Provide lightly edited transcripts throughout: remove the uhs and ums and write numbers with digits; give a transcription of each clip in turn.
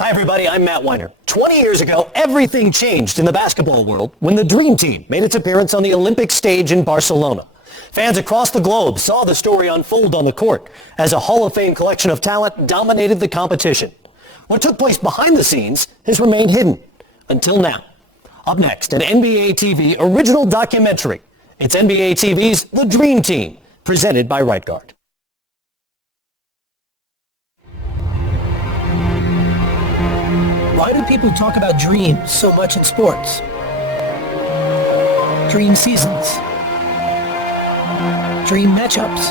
Hi, everybody. I'm Matt Weiner. 20 years ago, everything changed in the basketball world when the Dream Team made its appearance on the Olympic stage in Barcelona. Fans across the globe saw the story unfold on the court as a Hall of Fame collection of talent dominated the competition. What took place behind the scenes has remained hidden until now. Up next, an NBA TV original documentary. It's NBA TV's The Dream Team, presented by Right Guard. Why do people talk about dreams so much in sports? Dream seasons, dream matchups,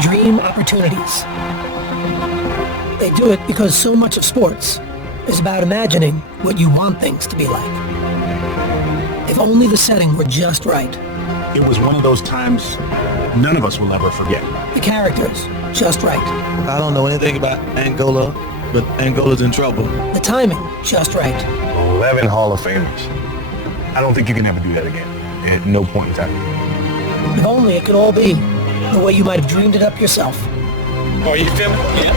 dream opportunities. They do it because so much of sports is about imagining what you want things to be like. If only the setting were just right. It was one of those times none of us will ever forget. The characters, just right. I don't know anything about Angola, but Angola's in trouble. The timing, just right. 11 Hall of Famers. I don't think you can ever do that again. At no point in time. If only it could all be the way you might have dreamed it up yourself. Oh, you feeling? Yeah.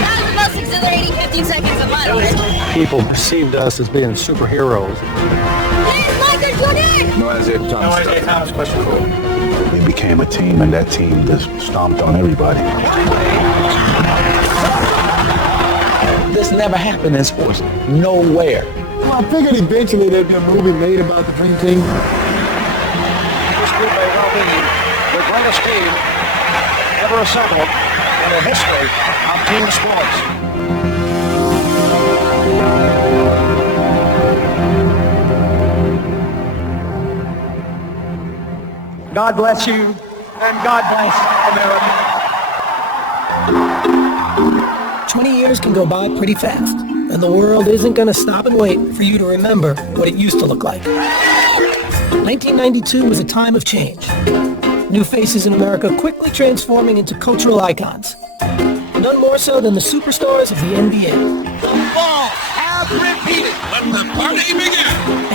That was the most exhilarating 15 seconds of my life. People perceived us as being superheroes. Hey, Michael Jordan! No Isaiah Thomas question for you. We became a team, and that team just stomped on everybody. This never happened in sports. Nowhere. Well, I figured eventually there'd be a movie made about the Dream Team. This group may well be the greatest team ever assembled in the history of team sports. God bless you, and God bless America. 20 years can go by pretty fast, and the world isn't going to stop and wait for you to remember what it used to look like. 1992 was a time of change. New faces in America quickly transforming into cultural icons. None more so than the superstars of the NBA. The ball has repeated. Let the party begin.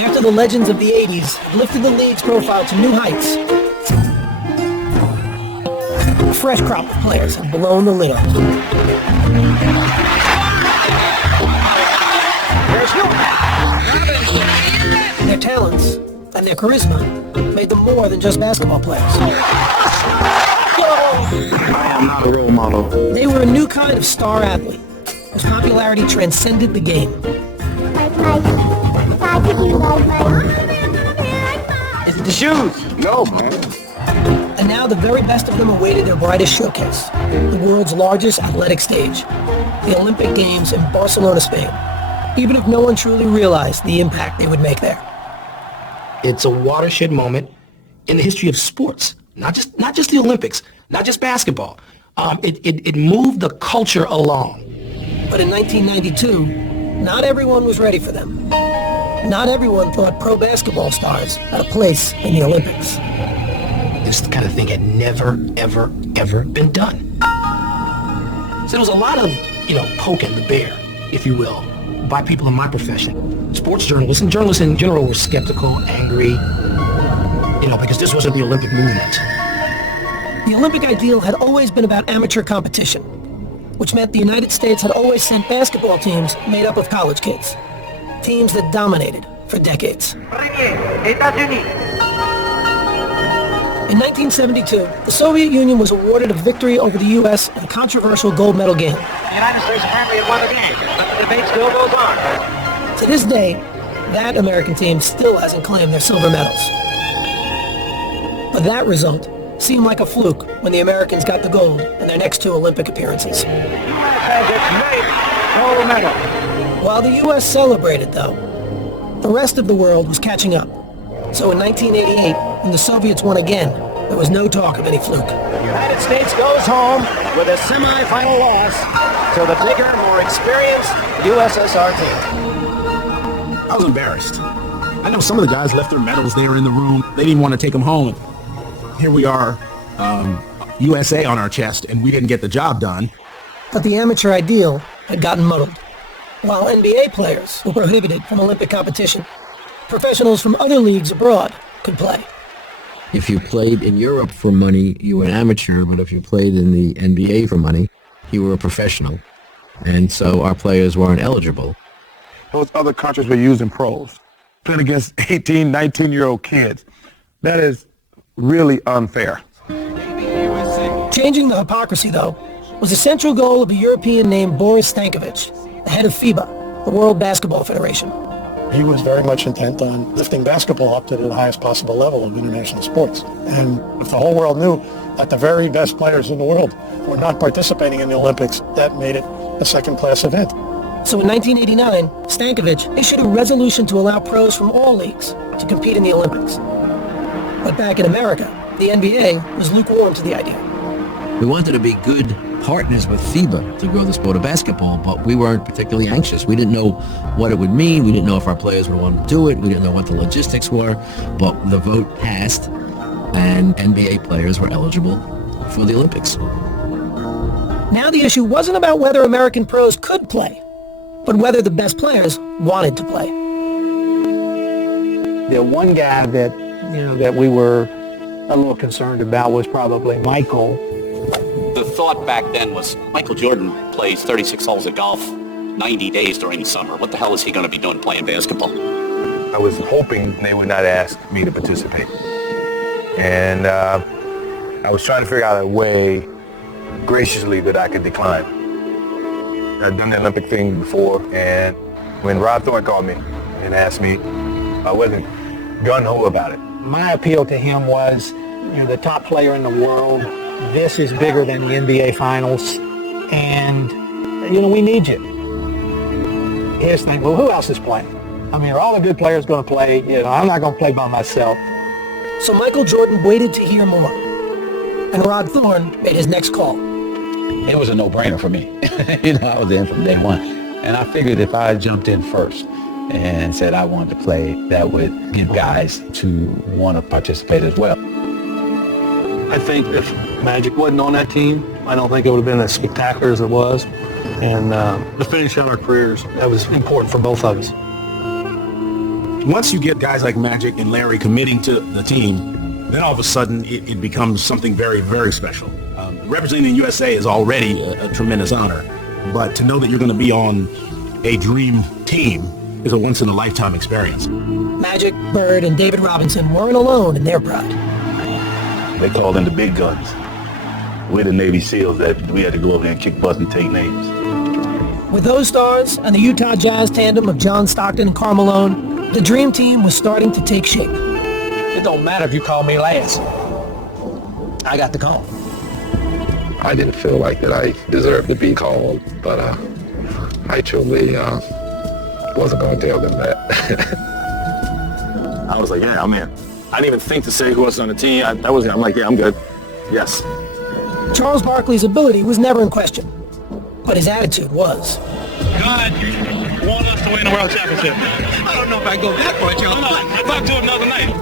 After the legends of the 80s had lifted the league's profile to new heights, a fresh crop of players have blown the lid off. Their talents and their charisma made them more than just basketball players. I am not a role model. They were a new kind of star athlete whose popularity transcended the game. It's the shoes. No, man. And now the very best of them awaited their brightest showcase, the world's largest athletic stage, the Olympic Games in Barcelona, Spain, even if no one truly realized the impact they would make there. It's a watershed moment in the history of sports, not just the Olympics, not just basketball. It moved the culture along. But in 1992, not everyone was ready for them. Not everyone thought pro basketball stars had a place in the Olympics. This kind of thing had never, ever, ever been done. So there was a lot of, poking the bear, if you will, by people in my profession. Sports journalists and journalists in general were skeptical, angry, because this wasn't the Olympic movement. The Olympic ideal had always been about amateur competition, which meant the United States had always sent basketball teams made up of college kids. Teams that dominated for decades. In 1972, the Soviet Union was awarded a victory over the U.S. in a controversial gold medal game. The United States apparently had won the game, but the debate still goes on. To this day, that American team still hasn't claimed their silver medals. But that result seemed like a fluke when the Americans got the gold in their next two Olympic appearances. The U.S. has its ninth gold medal. While the U.S. celebrated, though, the rest of the world was catching up. So in 1988, when the Soviets won again, there was no talk of any fluke. The United States goes home with a semi-final loss to the bigger, more experienced USSR team. I was embarrassed. I know some of the guys left their medals there in the room. They didn't want to take them home. Here we are, USA on our chest, and we didn't get the job done. But the amateur ideal had gotten muddled. While NBA players were prohibited from Olympic competition, professionals from other leagues abroad could play. If you played in Europe for money, you were an amateur, but if you played in the NBA for money, you were a professional, and so our players weren't eligible. Those other countries were using pros, playing against 18, 19-year-old kids. That is really unfair. Changing the hypocrisy, though, was the central goal of a European named Boris Stankovic, the head of FIBA, the World Basketball Federation. He was very much intent on lifting basketball up to the highest possible level of international sports. And if the whole world knew that the very best players in the world were not participating in the Olympics, that made it a second-class event. So in 1989, Stankovic issued a resolution to allow pros from all leagues to compete in the Olympics. But back in America, the NBA was lukewarm to the idea. We wanted to be good partners with FIBA to grow the sport of basketball, but we weren't particularly anxious. We didn't know what it would mean. We didn't know if our players would want to do it. We didn't know what the logistics were, but the vote passed, and NBA players were eligible for the Olympics. Now the issue wasn't about whether American pros could play, but whether the best players wanted to play. The one guy that we were a little concerned about was probably Michael. The thought back then was Michael Jordan plays 36 holes of golf 90 days during the summer. What the hell is he going to be doing playing basketball? I was hoping they would not ask me to participate. And I was trying to figure out a way graciously that I could decline. I'd done the Olympic thing before, and when Rod Thorne called me and asked me, I wasn't gun-ho about it. My appeal to him was, the top player in the world. This is bigger than the NBA Finals, and, we need you. His thing, well, who else is playing? Are all the good players going to play? I'm not going to play by myself. So Michael Jordan waited to hear more, and Rod Thorne made his next call. It was a no-brainer for me. I was in from day one, and I figured if I jumped in first and said I wanted to play, that would give guys to want to participate as well. I think if Magic wasn't on that team, I don't think it would have been as spectacular as it was. And to finish out our careers, that was important for both of us. Once you get guys like Magic and Larry committing to the team, then all of a sudden it becomes something very, very special. Representing the USA is already a tremendous honor, but to know that you're going to be on a dream team is a once-in-a-lifetime experience. Magic, Bird, and David Robinson weren't alone in their pride. They called in the big guns. We're the Navy SEALs that we had to go over there and kick butt and take names. With those stars and the Utah Jazz tandem of John Stockton and Karl Malone, the dream team was starting to take shape. It don't matter if you call me last. I got the call. I didn't feel like that I deserved to be called, but I truly wasn't going to tell them that. I was like, yeah, I'm in. I didn't even think to say who was on the team. I'm like, yeah, I'm good. Yes. Charles Barkley's ability was never in question, but his attitude was. God want us to win the world championship. I don't know if I go that far, Charles. If I do it another night.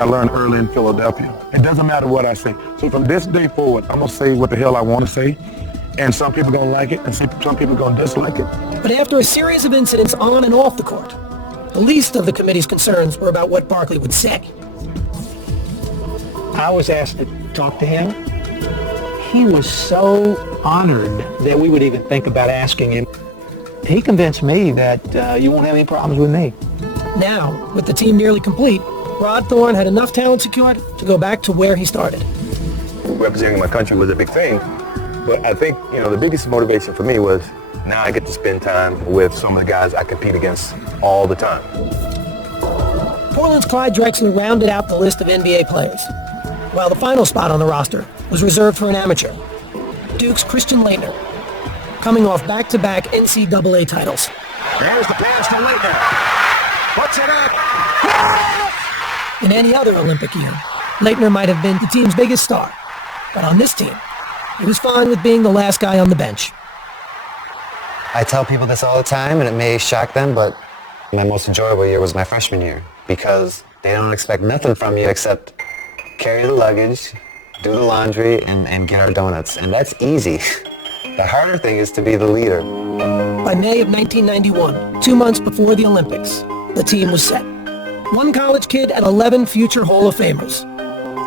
I learned early in Philadelphia. It doesn't matter what I say. So from this day forward, I'm going to say what the hell I want to say. And some people are going to like it, and some people are going to dislike it. But after a series of incidents on and off the court, the least of the committee's concerns were about what Barkley would say. I was asked to talk to him. He was so honored that we would even think about asking him. He convinced me that you won't have any problems with me. Now, with the team nearly complete, Rod Thorne had enough talent secured to go back to where he started. Representing my country was a big thing, but I think, the biggest motivation for me was now I get to spend time with some of the guys I compete against all the time. Portland's Clyde Drexler rounded out the list of NBA players, while the final spot on the roster was reserved for an amateur, Duke's Christian Laettner, coming off back-to-back NCAA titles. There's the pass to Laettner. Puts it up. In any other Olympic year, Laettner might have been the team's biggest star, but on this team, he was fine with being the last guy on the bench. I tell people this all the time, and it may shock them, but my most enjoyable year was my freshman year because they don't expect nothing from you except carry the luggage, do the laundry, and get our donuts, and that's easy. The harder thing is to be the leader. By May of 1991, 2 months before the Olympics, the team was set. One college kid and 11 future Hall of Famers.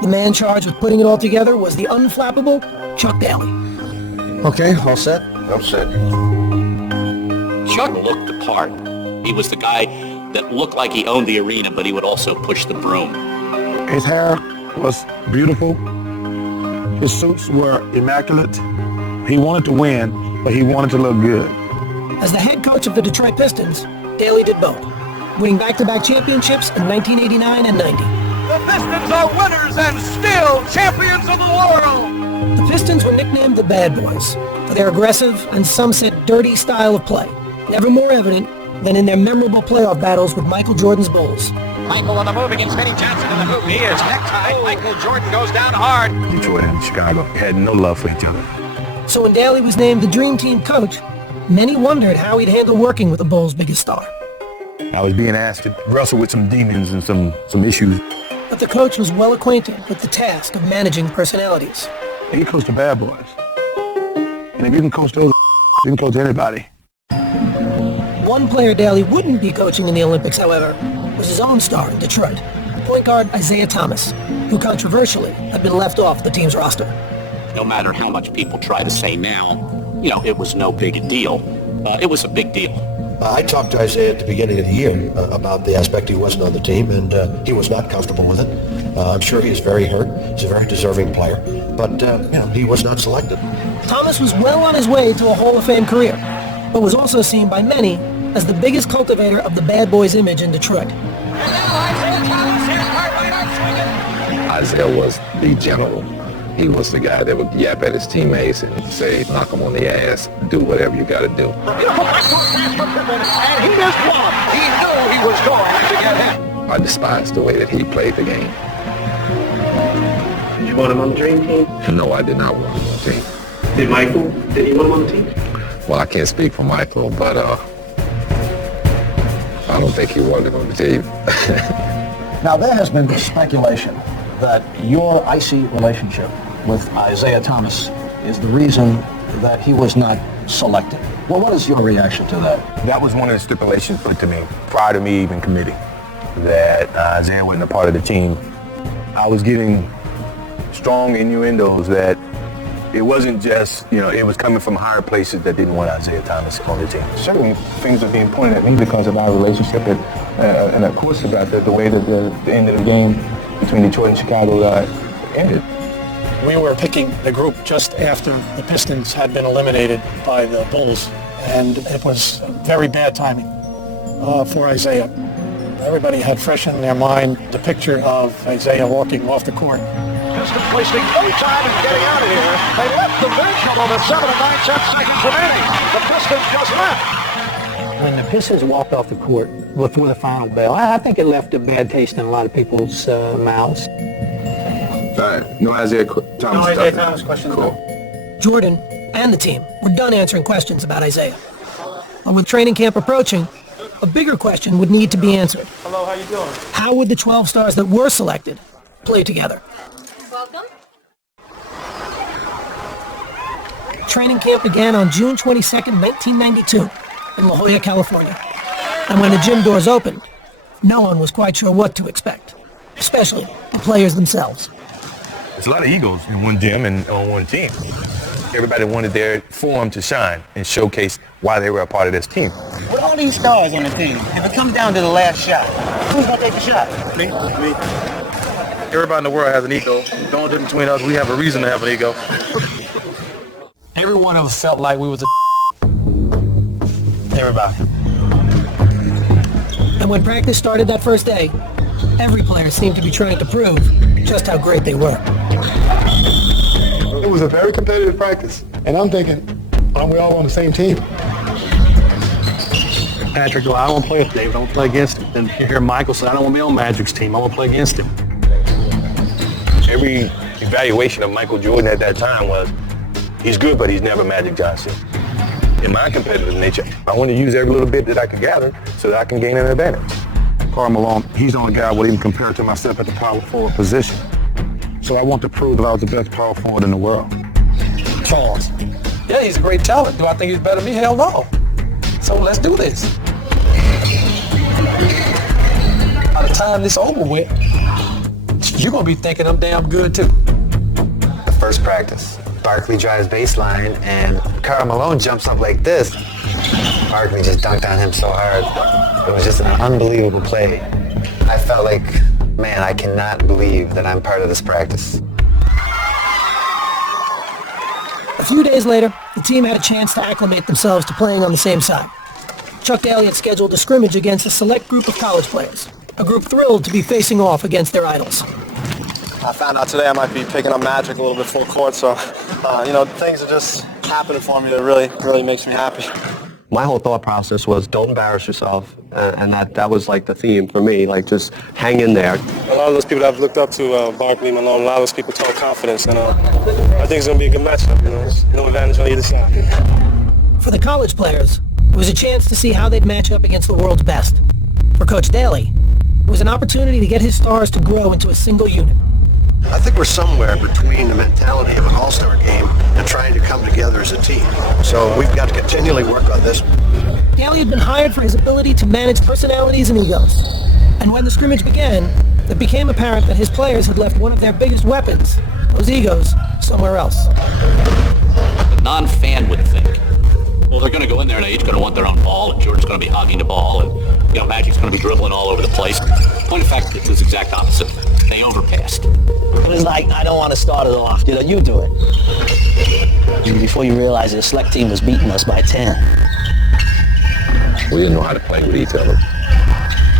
The man charged with putting it all together was the unflappable Chuck Daly. Okay, all set? I'm set. Jordan looked the part. He was the guy that looked like he owned the arena, but he would also push the broom. His hair was beautiful. His suits were immaculate. He wanted to win, but he wanted to look good. As the head coach of the Detroit Pistons, Daly did both, winning back-to-back championships in 1989 and 90. The Pistons are winners and still champions of the world. The Pistons were nicknamed the Bad Boys for their aggressive and some said dirty style of play, never more evident than in their memorable playoff battles with Michael Jordan's Bulls. Michael on the move against Vinnie Johnson in the move. He is necktied. Michael Jordan goes down hard. Detroit and Chicago had no love for each other. So when Daly was named the Dream Team coach, many wondered how he'd handle working with the Bulls' biggest star. I was being asked to wrestle with some demons and some issues. But the coach was well acquainted with the task of managing personalities. He coached the bad boys. And if you can coach those, you can coach anybody. One player Daly wouldn't be coaching in the Olympics, however, was his own star in Detroit, point guard Isiah Thomas, who controversially had been left off the team's roster. No matter how much people try to say now, it was no big a deal. It was a big deal. I talked to Isiah at the beginning of the year about the aspect he wasn't on the team, and he was not comfortable with it. I'm sure he's very hurt. He's a very deserving player, but he was not selected. Thomas was well on his way to a Hall of Fame career, but was also seen by many as the biggest cultivator of the Bad Boys image in Detroit. Isiah was the general. He was the guy that would yap at his teammates and say, knock them on the ass, do whatever you got to do. And he missed one. He knew he was going to get hit. I despised the way that he played the game. Did you want him on the Dream Team? No, I did not want him on the team. Did Michael? Did you want him on the team? Well, I can't speak for Michael, but I don't think he wanted him on the team. Now, there has been speculation that your icy relationship with Isiah Thomas is the reason that he was not selected. Well, what is your reaction to that? That was one of the stipulations put to me prior to me even committing, that Isiah wasn't a part of the team. I was getting strong innuendos that it wasn't just, it was coming from higher places that didn't want Isiah Thomas on the team. Certainly things are being pointed at me because of our relationship and of course about the way that the end of the game between Detroit and Chicago ended. We were picking the group just after the Pistons had been eliminated by the Bulls, and it was very bad timing for Isiah. Everybody had fresh in their mind the picture of Isiah walking off the court. Pistons wasting no time in getting out of here. They left the bench on the 7 and 9 seconds remaining. The Pistons just left. When the Pistons walked off the court before the final bell, I think it left a bad taste in a lot of people's mouths. All right, no Isiah Thomas. No Isiah Thomas question. Cool. Jordan and the team were done answering questions about Isiah. And with training camp approaching, a bigger question would need to be answered. Hello, how you doing? How would the 12 stars that were selected play together? Welcome. Training camp began on June 22nd, 1992, in La Jolla, California. And when the gym doors opened, no one was quite sure what to expect, especially the players themselves. There's a lot of egos in one gym and on one team. Everybody wanted their form to shine and showcase why they were a part of this team. With all these stars on the team, if it comes down to the last shot, who's going to take the shot? Me. Everybody in the world has an ego. The only difference between us, we have a reason to have an ego. Every one of us felt like we was Everybody. And when practice started that first day, every player seemed to be trying to prove just how great they were. It was a very competitive practice, and I'm thinking, aren't we all on the same team? Patrick, I don't want to play with David. I want to play against him. And you hear Michael say, I don't want to be on Magic's team. I want to play against him. Every evaluation of Michael Jordan at that time was, he's good, but he's never Magic Johnson. In my competitive nature, I want to use every little bit that I can gather so that I can gain an advantage. Karl Malone, he's the only guy I would even compare to myself at the power forward position. So I want to prove that I was the best power forward in the world. Charles. Yeah, he's a great talent. Do I think he's better than me? Hell no. So let's do this. By the time this over with, you're going to be thinking I'm damn good too. The first practice, Barkley drives baseline, and Karl Malone jumps up like this. Barkley just dunked on him so hard. It was just an unbelievable play. I felt like, man, I cannot believe that I'm part of this practice. A few days later, the team had a chance to acclimate themselves to playing on the same side. Chuck Daly had scheduled a scrimmage against a select group of college players, a group thrilled to be facing off against their idols. I found out today I might be picking up Magic a little bit full court, so, things are just happening for me that really makes me happy. My whole thought process was don't embarrass yourself, and that was like the theme for me, like just hang in there. A lot of those people that I've looked up to, Barkley, Malone, a lot of those people talk confidence, and I think it's going to be a good matchup, no advantage on either side. For the college players, it was a chance to see how they'd match up against the world's best. For Coach Daly, it was an opportunity to get his stars to grow into a single unit. I think we're somewhere between the mentality of an all-star game and trying to come together as a team. So we've got to continually work on this. Daly had been hired for his ability to manage personalities and egos. And when the scrimmage began, it became apparent that his players had left one of their biggest weapons, those egos, somewhere else. A non-fan would think, well, they're going to go in there and they're each going to want their own ball, and Jordan's going to be hogging the ball, and Magic's going to be dribbling all over the place. Point of fact, it was the exact opposite. They overpassed. It was like, I don't want to start it off. You do it. And before you realize it, the select team was beating us by 10. We didn't know how to play with each other.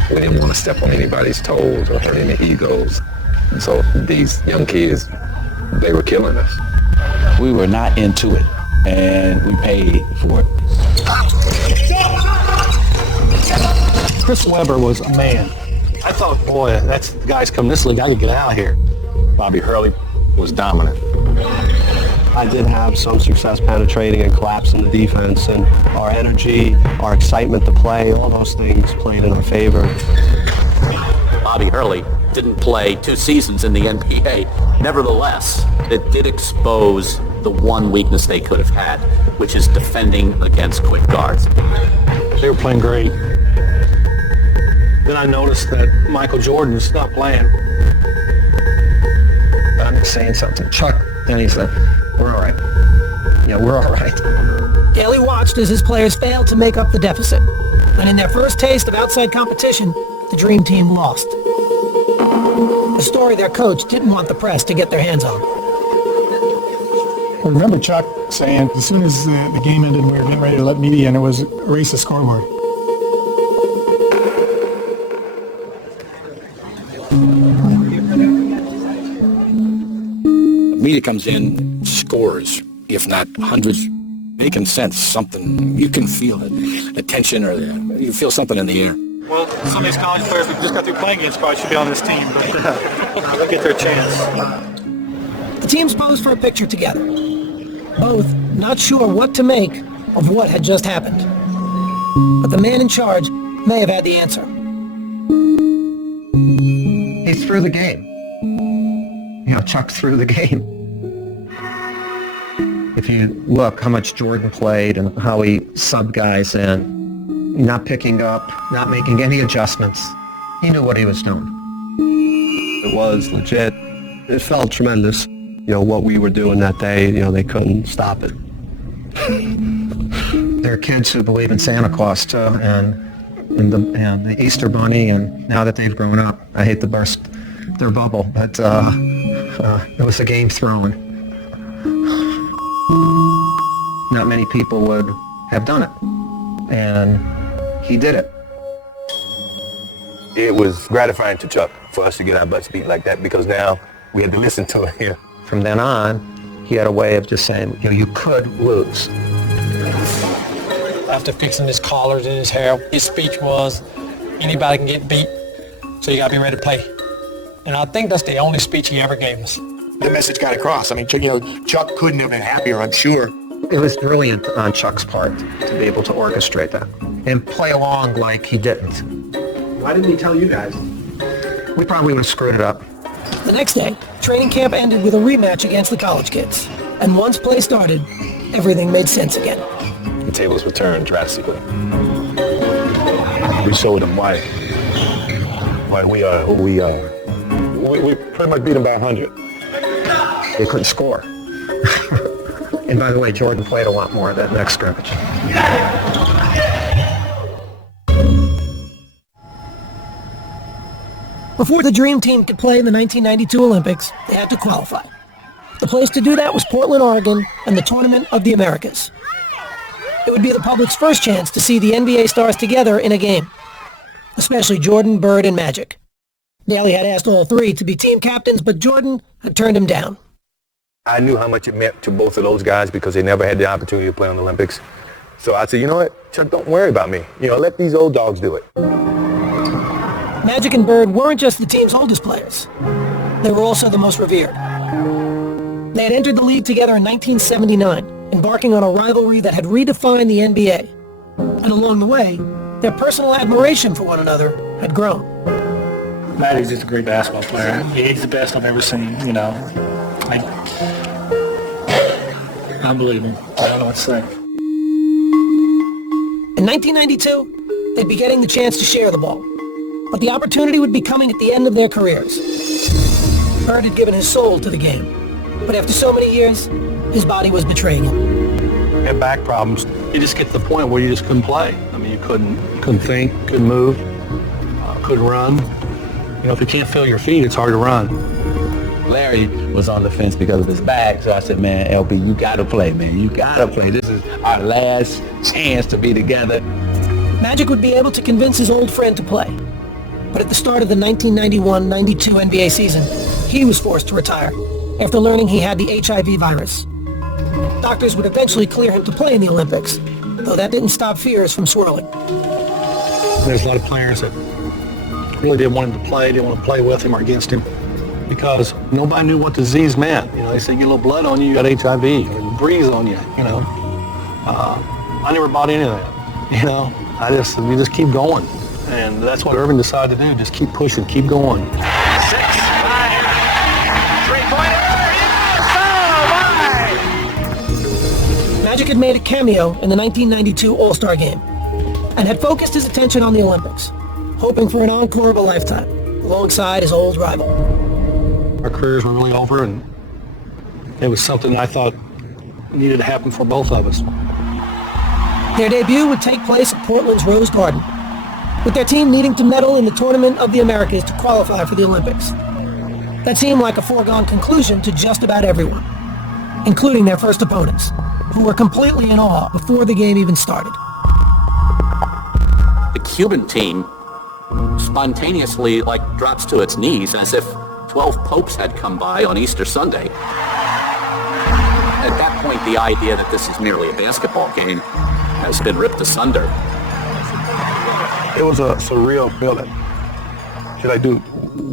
We didn't want to step on anybody's toes or hurt any egos. And so these young kids, they were killing us. We were not into it, and we paid for it. Chris Webber was a man. I thought, boy, that's the guy's come this league. I could get out of here. Bobby Hurley was dominant. I did have some success penetrating and collapsing the defense, and our energy, our excitement to play, all those things played in our favor. Bobby Hurley didn't play 2 seasons in the NBA. Nevertheless, it did expose the one weakness they could have had, which is defending against quick guards. They were playing great. Then I noticed that Michael Jordan stopped playing. I'm just saying something. Chuck, then he said, we're all right. Yeah, we're all right. Daly watched as his players failed to make up the deficit. And in their first taste of outside competition, the Dream Team lost. A story their coach didn't want the press to get their hands on. I remember Chuck saying as soon as the game ended, we were getting ready to let media in, it was erase the scoreboard. Media comes in, scores, if not hundreds. They can sense something. You can feel it, the tension, or you feel something in the air. Well, some of these college players we just got through playing against probably should be on this team, but they'll get their chance. The teams posed for a picture together, both not sure what to make of what had just happened. But the man in charge may have had the answer. He's through the game. Chuck threw the game. If you look how much Jordan played and how he subbed guys in, not picking up, not making any adjustments, he knew what he was doing. It was legit. It felt tremendous. What we were doing that day, they couldn't stop it. There are kids who believe in Santa Claus too, and the Easter Bunny, and now that they've grown up, I hate to burst their bubble, but it was a game thrown. Not many people would have done it, and he did it. It was gratifying to Chuck for us to get our butts beat like that, because now we had to listen to it here. From then on, he had a way of just saying, you could lose. After fixing his collars and his hair, his speech was, anybody can get beat, so you gotta be ready to play. And I think that's the only speech he ever gave us. The message got across. I mean, Chuck couldn't have been happier, I'm sure. It was brilliant on Chuck's part to be able to orchestrate that and play along like he didn't. Why didn't he tell you guys? We probably would have screwed it up. The next day, training camp ended with a rematch against the college kids. And once play started, everything made sense again. The tables were turned drastically. We showed them why we are who we are. We pretty much beat them by 100. They couldn't score. And by the way, Jordan played a lot more of that next scrimmage. Before the Dream Team could play in the 1992 Olympics, they had to qualify. The place to do that was Portland, Oregon, and the Tournament of the Americas. It would be the public's first chance to see the NBA stars together in a game, especially Jordan, Bird, and Magic. Daly had asked all three to be team captains, but Jordan had turned him down. I knew how much it meant to both of those guys because they never had the opportunity to play in the Olympics. So I said, you know what, Chuck, don't worry about me. Let these old dogs do it. Magic and Bird weren't just the team's oldest players. They were also the most revered. They had entered the league together in 1979, embarking on a rivalry that had redefined the NBA. And along the way, their personal admiration for one another had grown. Magic's just a great basketball player. He's the best I've ever seen, Unbelievable. I don't know what to say. In 1992, they'd be getting the chance to share the ball. But the opportunity would be coming at the end of their careers. Bird had given his soul to the game. But after so many years, his body was betraying him. He had back problems. You just get to the point where you just couldn't play. You couldn't think, couldn't move, couldn't run. If you can't feel your feet, it's hard to run. Larry was on the fence because of his back, so I said, man, LB, you gotta play, man. You gotta play. This is our last chance to be together. Magic would be able to convince his old friend to play. But at the start of the 1991-92 NBA season, he was forced to retire after learning he had the HIV virus. Doctors would eventually clear him to play in the Olympics, though that didn't stop fears from swirling. There's a lot of players that really didn't want him to play, didn't want to play with him or against him, because nobody knew what disease meant. They said, you get a little blood on you, you got HIV, or breeze on you, I never bought any of that, you just keep going. And that's what Irvin decided to do, just keep pushing, keep going. 6, 9, 3-pointer, Magic had made a cameo in the 1992 All-Star Game and had focused his attention on the Olympics, hoping for an encore of a lifetime alongside his old rival. Our careers were really over, and it was something I thought needed to happen for both of us. Their debut would take place at Portland's Rose Garden, with their team needing to medal in the Tournament of the Americas to qualify for the Olympics. That seemed like a foregone conclusion to just about everyone, including their first opponents, who were completely in awe before the game even started. The Cuban team spontaneously drops to its knees as if 12 popes had come by on Easter Sunday. At that point, the idea that this is merely a basketball game has been ripped asunder. It was a surreal feeling. She's like, dude,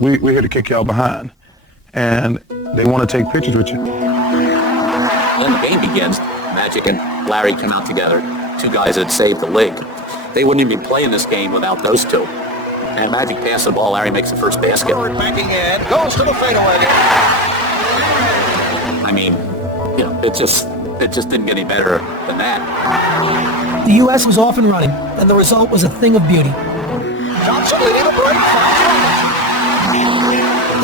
we're here to kick y'all behind. And they want to take pictures with you. Then the game begins. Magic and Larry come out together, two guys that saved the league. They wouldn't even be playing this game without those two. And Magic passes the ball, Larry makes the first basket. backing in, goes to the fadeaway. It just didn't get any better than that. The U.S. was off and running, and the result was a thing of beauty. Johnson leading the break.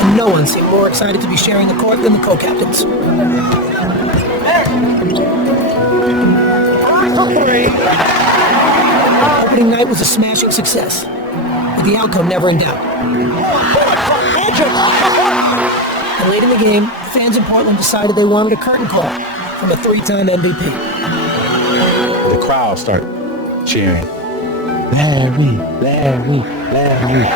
And no one seemed more excited to be sharing the court than the co-captains. Opening night was a smashing success, with the outcome never in doubt. And late in the game, fans in Portland decided they wanted a curtain call from a three-time MVP. The crowd started cheering. Larry, Larry, Larry.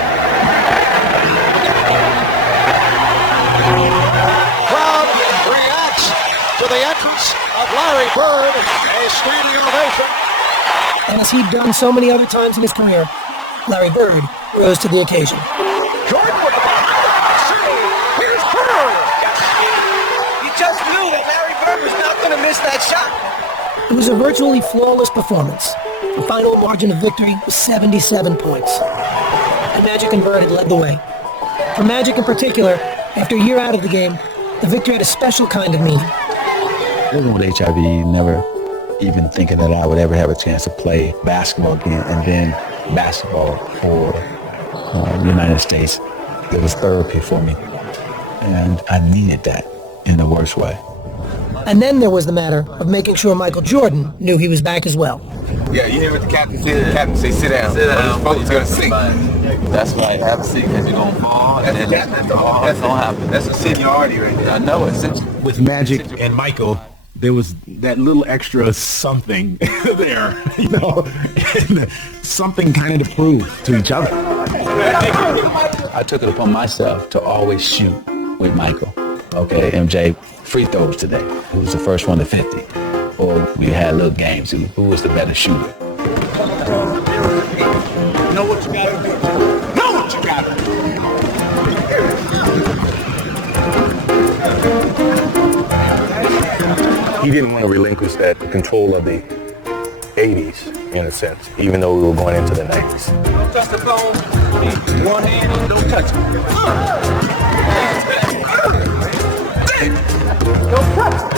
Crowd reacts to the entrance of Larry Bird, a standing ovation. And as he'd done so many other times in his career, Larry Bird rose to the occasion. Jordan with the ball. Here's Bird. You just knew that Larry Bird was not going to miss that shot. It was a virtually flawless performance. The final margin of victory was 77 points. And Magic and Bird had led the way. For Magic in particular, after a year out of the game, the victory had a special kind of meaning. Living with HIV, never even thinking that I would ever have a chance to play basketball again, and then basketball for the United States. It was therapy for me, and I needed that in the worst way. And then there was the matter of making sure Michael Jordan knew he was back as well. Yeah, you hear what the captain said? The captain say, sit down. Sit down. Or this boat's gonna sink. That's right. Have a seat because you're going to fall and then that's going to happen. That's a seniority right there. I know it. With Magic and Michael, there was that little extra something there, you know, and something kind of to prove to each other. I took it upon myself to always shoot with Michael. Okay, MJ, free throws today. Who was the first one to 50? Or we had little games. Who was the better shooter? Know what you gotta do. Know what you gotta He didn't want to relinquish that control of the 80s, in a sense, even though we were going into the 90s. Don't touch the phone. One hand, don't touch it. Don't touch it.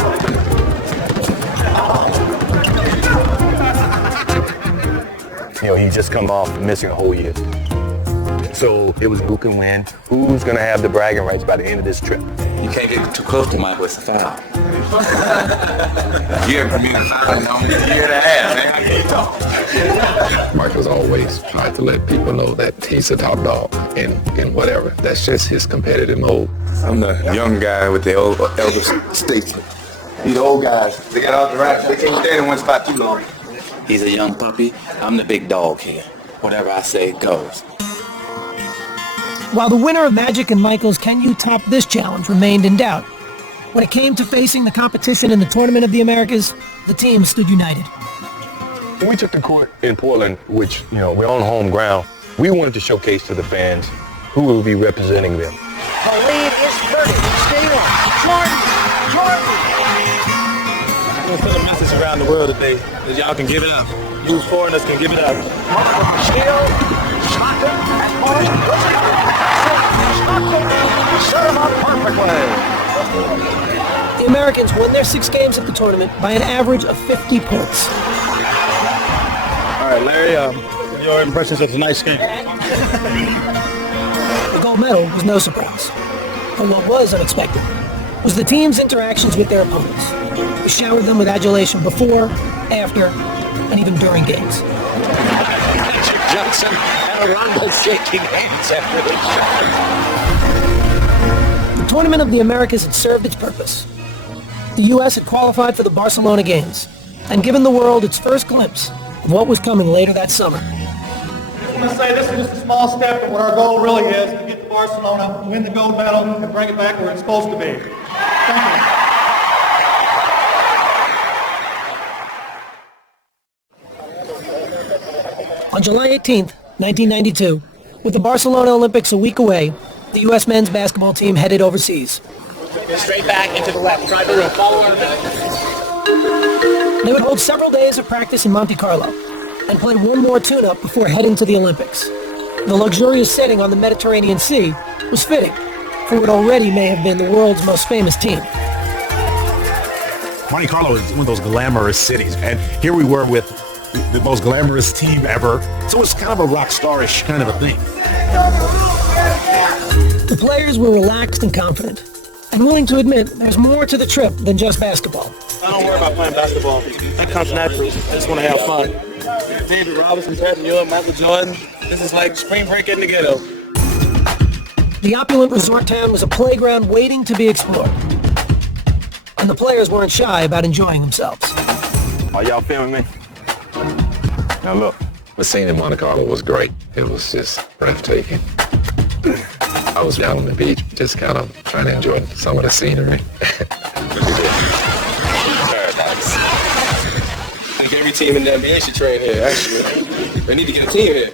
You know, he just come off missing a whole year. So it was who can win, who's going to have the bragging rights by the end of this trip. You can't get too close to Michael, it's a foul. You haven't committed a foul in almost a year and a half, man. Michael's always tried to let people know that he's the top dog in whatever. That's just his competitive mode. I'm the young guy with the old elder statesman. These old guys, they got all the rights. They can't stand in one spot too long. He's a young puppy. I'm the big dog here. Whatever I say goes. While the winner of Magic and Michael's Can You Top This challenge remained in doubt, when it came to facing the competition in the Tournament of the Americas, the team stood united. When we took the court in Portland, which, you know, we're on home ground, we wanted to showcase to the fans who will be representing them. The lead is 30. Stay on. Jordan. I'm going to send a message around the world today that y'all can give it up. You foreigners can give it up. Steele, Stockton, and Morris. Set him up perfectly. The Americans won their 6 games at the tournament by an average of 50 points. All right, Larry, your impressions of tonight's game? The gold medal was no surprise. But what was unexpected was the team's interactions with their opponents. They showered them with adulation before, after, and even during games. Magic Johnson and Rondo shaking hands after the shot. The Tournament of the Americas had served its purpose. The U.S. had qualified for the Barcelona Games and given the world its first glimpse of what was coming later that summer. I'm going to say this is just a small step, but what our goal really is to get to Barcelona, win the gold medal, and bring it back where it's supposed to be. Thank you. On July 18th, 1992, with the Barcelona Olympics a week away, the U.S. men's basketball team headed overseas. Straight back into the left. Try to follow our back. They would hold several days of practice in Monte Carlo and play one more tune-up before heading to the Olympics. The luxurious setting on the Mediterranean Sea was fitting for what already may have been the world's most famous team. Monte Carlo is one of those glamorous cities, and here we were with the most glamorous team ever. So it's kind of a rock star-ish kind of a thing. The players were relaxed and confident, and willing to admit there's more to the trip than just basketball. I don't worry about playing basketball. That comes naturally. I just want to have fun. David Robinson, Patrick Ewing, Michael Jordan. This is like spring break in the ghetto. The opulent resort town was a playground waiting to be explored, and the players weren't shy about enjoying themselves. Are y'all filming me? Now look, the scene in Monte Carlo was great. It was just breathtaking. I was down on the beach, just kind of trying to enjoy some of the scenery. Paradise. I think every team in the NBA should train here, actually. They need to get a team here.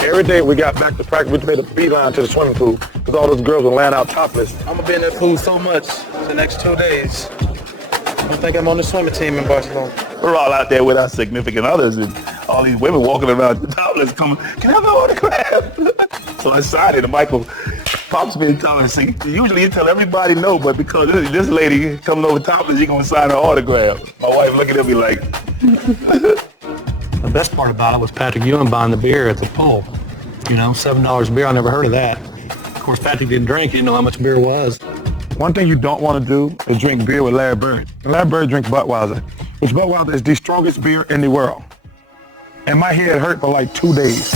Every day we got back to practice, we made a beeline to the swimming pool because all those girls were laying out topless. I'm going to be in that pool so much the next 2 days. I think I'm on the swimming team in Barcelona. We're all out there with our significant others, and all these women walking around topless coming, can I have an autograph? So I signed it, and Michael Pop's been telling us, usually you tell everybody no, but because this lady coming over topless, you're going to sign her autograph. My wife looking at me like... The best part about it was Patrick Ewing buying the beer at the pool. You know, $7 a beer, I never heard of that. Of course, Patrick didn't drink, he didn't know how much beer was. One thing you don't want to do is drink beer with Larry Bird. Larry Bird drinks Budweiser, which Budweiser is the strongest beer in the world. And my head hurt for like 2 days.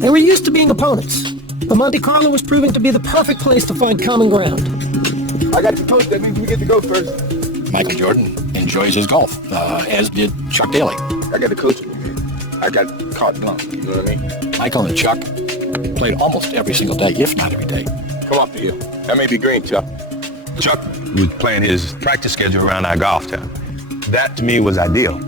They were used to being opponents, but Monte Carlo was proving to be the perfect place to find common ground. I got the coach. That means we get to go first. Michael Jordan enjoys his golf, as did Chuck Daly. I got the coach. I got carte blanche. You know what I mean? Michael and Chuck played almost every single day, if not every day. Come off the hill. That may be green, Chuck. Chuck was playing his practice schedule around our golf time. That to me was ideal.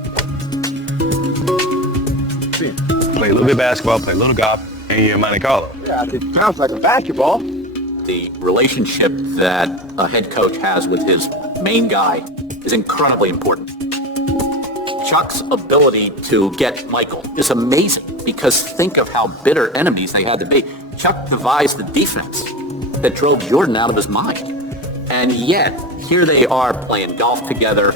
Play a little bit of basketball, play a little golf, and you're in Monte Carlo. Yeah, it sounds like a basketball. The relationship that a head coach has with his main guy is incredibly important. Chuck's ability to get Michael is amazing because think of how bitter enemies they had to be. Chuck devised the defense that drove Jordan out of his mind. And yet, here they are playing golf together.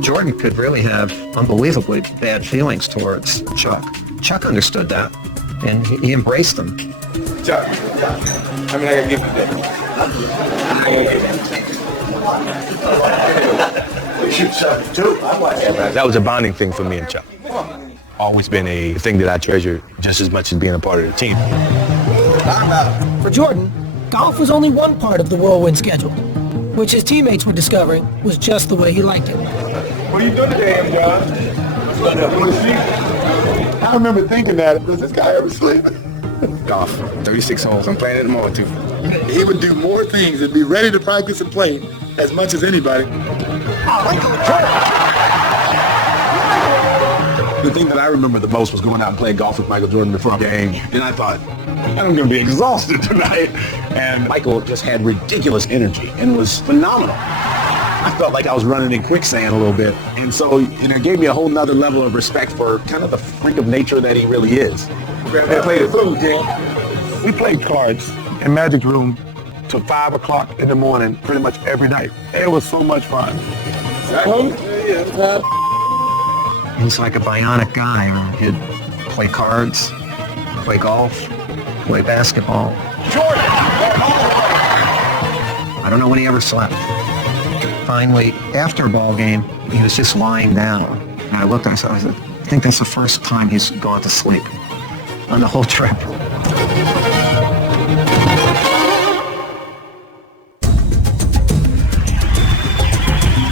Jordan could really have unbelievably bad feelings towards Chuck. Chuck understood that, and he embraced them. Chuck, I gotta give you that. That was a bonding thing for me and Chuck. Always been a thing that I treasure just as much as being a part of the team. For Jordan, golf was only one part of the whirlwind schedule, which his teammates were discovering was just the way he liked it. What are you doing today, John? I remember thinking that, does this guy ever sleep? Golf, 36 holes. I'm playing it tomorrow too. He would do more things and be ready to practice and play as much as anybody. The thing that I remember the most was going out and playing golf with Michael Jordan before a game. And I thought, I'm going to be exhausted tonight. And Michael just had ridiculous energy and was phenomenal. I felt like I was running in quicksand a little bit. And so it gave me a whole nother level of respect for kind of the freak of nature that he really is. We played cards in Magic's room till 5 o'clock in the morning pretty much every night. It was so much fun. He's like a bionic guy. He'd play cards, play golf, play basketball. I don't know when he ever slept. Finally, after a ball game, he was just lying down. And I looked at him, I said, I think that's the first time he's gone to sleep on the whole trip.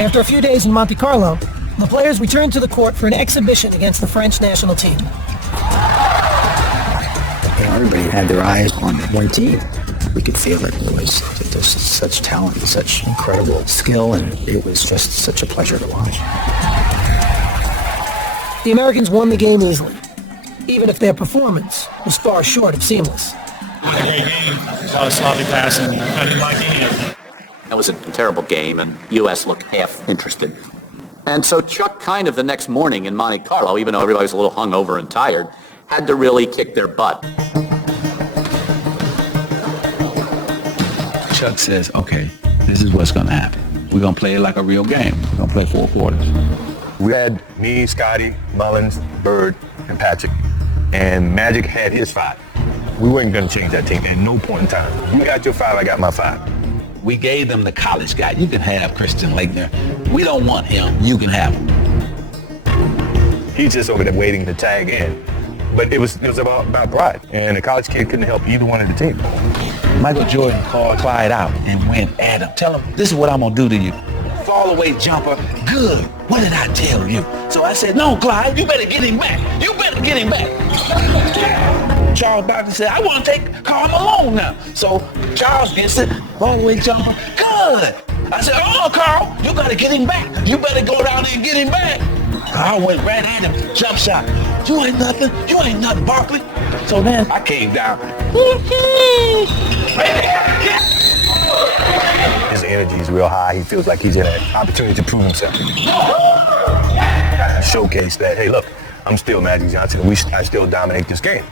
After a few days in Monte Carlo, the players returned to the court for an exhibition against the French national team. Everybody had their eyes on one team. We could feel it. It was just such talent, such incredible skill, and it was just such a pleasure to watch. The Americans won the game easily, even if their performance was far short of seamless. It was a great game. A lot of sloppy passing. I didn't like any of it. That was a terrible game, and U.S. looked half interested. And so Chuck kind of the next morning in Monte Carlo, even though everybody was a little hungover and tired, had to really kick their butt. Chuck says, okay, this is what's going to happen. We're going to play it like a real game. We're going to play 4 quarters. We had me, Scotty, Mullins, Bird, and Patrick, and Magic had his 5. We weren't going to change that team at no point in time. You got your 5, I got my 5. We gave them the college guy. You can have Christian Laettner. We don't want him. You can have him. He's just over there waiting to tag in. But it was about pride, and the college kid couldn't help either one of the team. Michael Jordan called Clyde out and went at him. Tell him, this is what I'm going to do to you. Fall away jumper. Good. What did I tell you? So I said, no, Clyde, you better get him back. You better get him back. Charles Barkley said, I want to take Karl Malone now. So Charles gets it. Fall away jumper. Good. I said, oh, Karl, you got to get him back. You better go down there and get him back. Karl went right at him. Jump shot. You ain't nothing. You ain't nothing, Barkley. So then I came down. His energy is real high. He feels like he's in an opportunity to prove himself. Showcase that, hey, look, I'm still Magic Johnson, and I still dominate this game.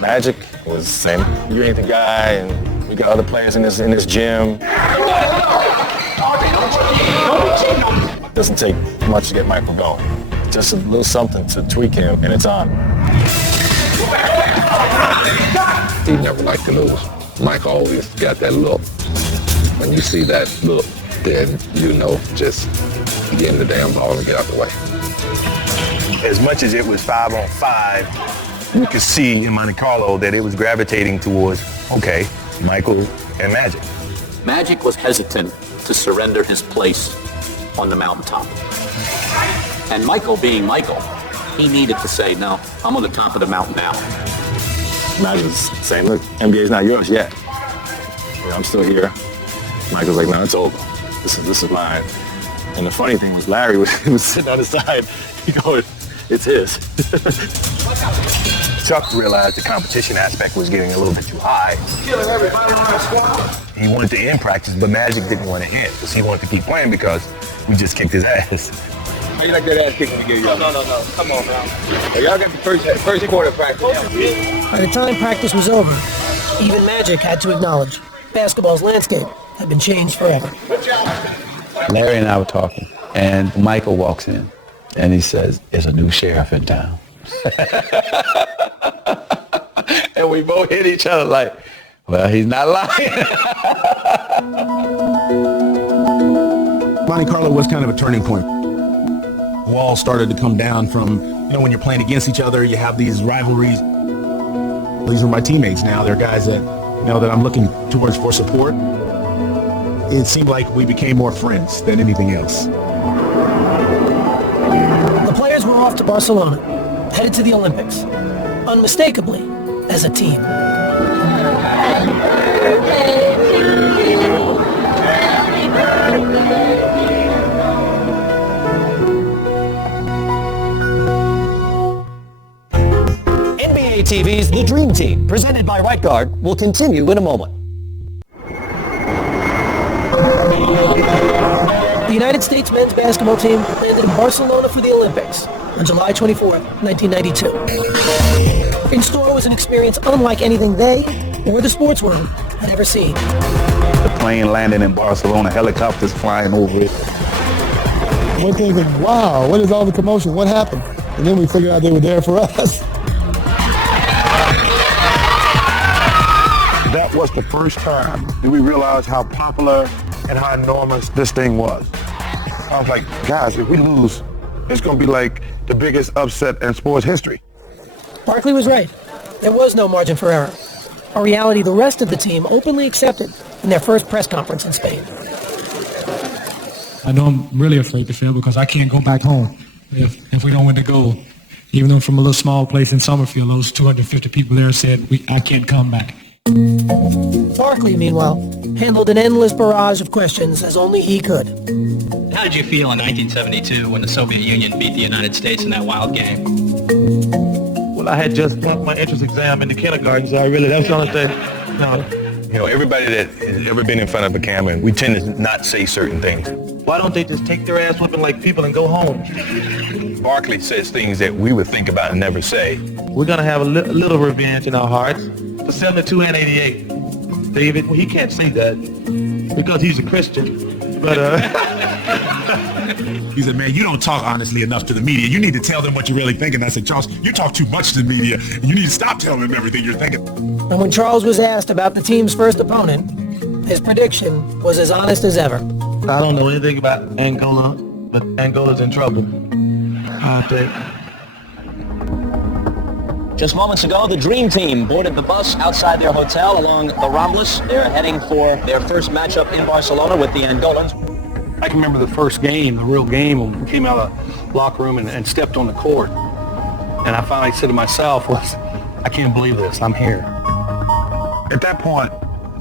Magic was the same. You ain't the guy, and we got other players in this gym. It doesn't take much to get Michael going. Just a little something to tweak him, and it's on. He never liked to lose. Mike always got that look. When you see that look, then you know just get in the damn ball and get out the way. As much as it was 5-on-5, you could see in Monte Carlo that it was gravitating towards, okay, Michael and Magic. Magic was hesitant to surrender his place on the mountaintop. And Michael being Michael, he needed to say, no, I'm on the top of the mountain now. Magic was saying, look, NBA's not yours yet. You know, I'm still here. Michael's like, no, it's over. This is mine. And the funny thing was Larry was sitting on the side. He goes, it's his. Chuck realized the competition aspect was getting a little bit too high. Killing everybody on our squad. He wanted to end practice, but Magic didn't want to end because he wanted to keep playing because we just kicked his ass. How you like that ass kicking we gave y'all? No. Come on, man. Hey, y'all got the first quarter practice. By the time practice was over, even Magic had to acknowledge basketball's landscape had been changed forever. Larry and I were talking, and Michael walks in, and he says, there's a new sheriff in town. And we both hit each other like, well, he's not lying. Monte Carlo was kind of a turning point. Walls started to come down from, when you're playing against each other, you have these rivalries. These are my teammates now. They're guys that, that I'm looking towards for support. It seemed like we became more friends than anything else. The players were off to Barcelona, headed to the Olympics, unmistakably as a team. NBA TV's The Dream Team, presented by Right Guard, will continue in a moment. The United States men's basketball team landed in Barcelona for the Olympics on July 24, 1992. In store was an experience unlike anything they or the sports world had ever seen. The plane landing in Barcelona, helicopters flying over it. We're thinking, wow, what is all the commotion? What happened? And then we figured out they were there for us. That was the first time that we realized how popular and how enormous this thing was. I was like, guys, if we lose, it's going to be like the biggest upset in sports history. Barkley was right. There was no margin for error. A reality the rest of the team openly accepted in their first press conference in Spain. I know I'm really afraid to fail because I can't go back home if we don't win the gold. Even though from a little small place in Summerfield, those 250 people there said, I can't come back. Barkley, meanwhile, handled an endless barrage of questions as only he could. How did you feel in 1972 when the Soviet Union beat the United States in that wild game? Well, I had just flunked my entrance exam in the kindergarten, so that's the only thing. No. Everybody that has ever been in front of a camera, we tend to not say certain things. Why don't they just take their ass whipping like people and go home? Barkley says things that we would think about and never say. We're going to have a little revenge in our hearts for 72 and 88. David, well, he can't say that because he's a Christian. But He said, man, you don't talk honestly enough to the media. You need to tell them what you're really thinking. I said, Charles, you talk too much to the media. And you need to stop telling them everything you're thinking. And when Charles was asked about the team's first opponent, his prediction was as honest as ever. I don't know anything about Angola, but Angola's in trouble. I think. Just moments ago, the Dream Team boarded the bus outside their hotel along the Rambles. They're heading for their first matchup in Barcelona with the Angolans. I can remember the first game, the real game, when we came out of the locker room and stepped on the court. And I finally said to myself, I can't believe this, I'm here. At that point,